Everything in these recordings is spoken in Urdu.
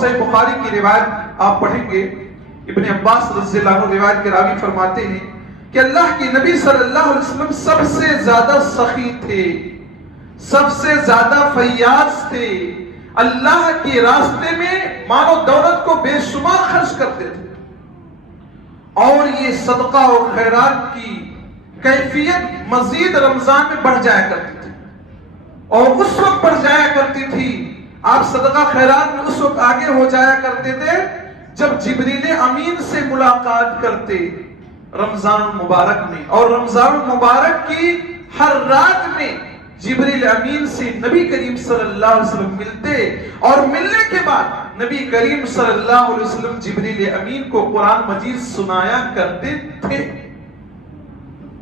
صحیح بخاری کی روایت آپ پڑھیں گے، ابن عباس رضی اللہ عنہ روایت کے راوی فرماتے ہیں کہ اللہ کے نبی صلی اللہ علیہ وسلم سب سے زیادہ سخی تھے، سب سے زیادہ فیاض تھے، اللہ کے راستے میں مال و دولت کو بے شمار خرچ کرتے تھے، اور یہ صدقہ و خیرات کی کیفیت مزید رمضان میں بڑھ جایا کرتی تھی، اور اس وقت بڑھ جایا کرتی تھی آپ صدقہ خیرات میں اس وقت آگے ہو جایا کرتے تھے جب جبریل امین سے ملاقات کرتے رمضان مبارک میں، اور رمضان مبارک کی ہر رات میں جبریل امین سے نبی کریم صلی اللہ علیہ وسلم ملتے، اور ملنے کے بعد نبی کریم صلی اللہ علیہ وسلم جبریل امین کو قرآن مجید سنایا کرتے تھے۔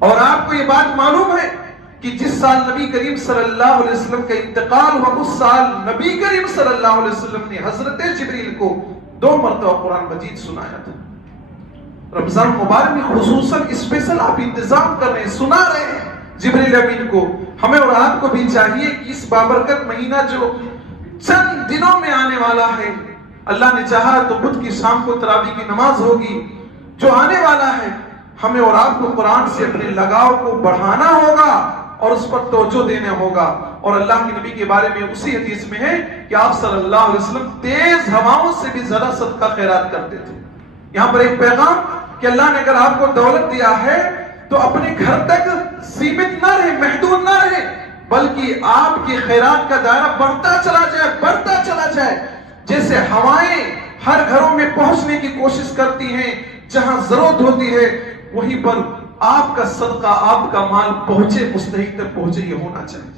اور آپ کو یہ بات معلوم ہے کہ جس سال نبی کریم صلی اللہ علیہ وسلم کا انتقال ہوا، اس سال نبی کریم صلی اللہ علیہ وسلم نے حضرت جبریل کو 2 مرتبہ قرآن مجید سنایا تھا۔ رمضان مبارک میں خصوصاً اسپیشل آپ انتظام کر رہے ہیں، سنا رہے ہیں جبریل امین کو۔ ہمیں اور آپ کو بھی چاہیے کہ اس بابرکت مہینہ جو چند دنوں میں آنے والا ہے، اللہ نے چاہا تو بدھ کی شام کو تراویح کی نماز ہوگی، جو آنے والا ہے، ہمیں اور آپ کو قرآن سے اپنے لگاؤ کو بڑھانا ہوگا اور اس پر توجہ دینا ہوگا۔ اور اللہ کے نبی کے بارے میں اسی حدیث میں ہے کہ آپ صلی اللہ علیہ وسلم تیز ہواؤں سے بھی زیادہ صدقہ خیرات کرتے تھے۔ یہاں پر ایک پیغام کہ اللہ نے اگر آپ کو دولت دیا ہے تو اپنے گھر تک سیمت نہ رہے، محدود نہ رہے، بلکہ آپ کی خیرات کا دائرہ بڑھتا چلا جائے، بڑھتا چلا جائے۔ جیسے ہوائیں ہر گھروں میں پہنچنے کی کوشش کرتی ہیں، جہاں ضرورت ہوتی ہے وہیں پر آپ کا صدقہ، آپ کا مال پہنچے، مستحق تک پہنچے، یہ ہونا چاہیے۔